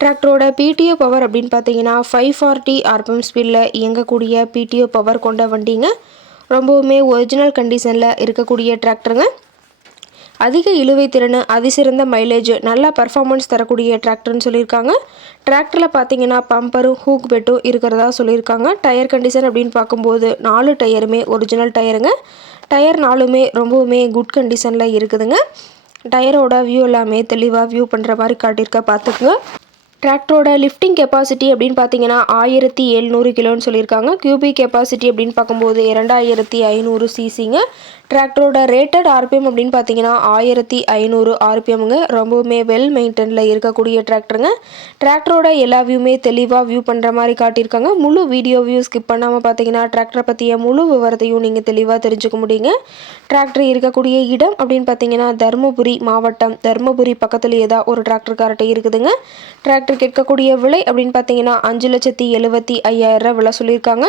டிராக்டரோட PTO power அப்படின்னு பார்த்தீங்கன்னா ஃபைவ் ஃபார்ட்டி ஆர்பிஎம் ஸ்பீடில் இயங்கக்கூடிய பிடிஓ பவர் கொண்ட வண்டிங்க. ரொம்பவுமே ஒரிஜினல் கண்டிஷனில் இருக்கக்கூடிய டிராக்டருங்க அதிக இழுவை திறன் அதிசிறந்த மைலேஜ் நல்ல பர்ஃபார்மன்ஸ் தரக்கூடிய டிராக்டர்னு சொல்லியிருக்காங்க. டிராக்டரில் பார்த்தீங்கன்னா பம்பரும் ஹூக் பெட்டும் இருக்கிறதா சொல்லியிருக்காங்க. டயர் கண்டிஷன் அப்படின்னு பார்க்கும்போது நாலு டயருமே ஒரிஜினல் டயருங்க டயர் நாலுமே ரொம்பவுமே குட் கண்டிஷனில் இருக்குதுங்க. டயரோட வியூ எல்லாமே தெளிவாக வியூ பண்ணுற மாதிரி காட்டியிருக்க பார்த்துக்குங்க. டிராக்டரோட லிஃப்டிங் கெப்பாசிட்டி அப்படின்னு பார்த்தீங்கன்னா ஆயிரத்தி எழுநூறு கிலோன்னு சொல்லியிருக்காங்க. கியூபிக் கெப்பாசிட்டி அப்படின்னு பார்க்கும்போது இரண்டாயிரத்தி ஐநூறு சிசிங்க டிராக்டரோட ரேட்டட் ஆர்பிஎம் அப்படின்னு பார்த்தீங்கன்னா ஆயிரத்தி ஐநூறு ஆர்பிஎம்ங்க ரொம்பவுமே வெல் மெயின்டெனில் இருக்கக்கூடிய டிராக்டருங்க டிராக்டரோட எல்லா வியூமே தெளிவாக வியூ பண்ணுற மாதிரி காட்டியிருக்காங்க. முழு வீடியோ வியூ ஸ்கிப் பண்ணாமல் பார்த்தீங்கன்னா டிராக்டரை பற்றிய முழு விவரத்தையும் நீங்கள் தெளிவாக தெரிஞ்சுக்க முடியுங்க. டிராக்டர் இருக்கக்கூடிய இடம் அப்படின்னு பார்த்தீங்கன்னா தருமபுரி மாவட்டம். தருமபுரி பக்கத்துலேயே தான் ஒரு டிராக்டர் இருக்குதுங்க. டிராக்டர் கேட்கக்கூடிய விலை அப்படின்னு பார்த்தீங்கன்னா அஞ்சு லட்சத்தி எழுபத்தி ஐயாயிரம் விலை சொல்லியிருக்காங்க.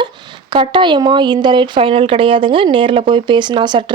கட்டாயமாக இந்த ரேட் ஃபைனல் கிடையாதுங்க. நேரில் போய் பேசினா சற்று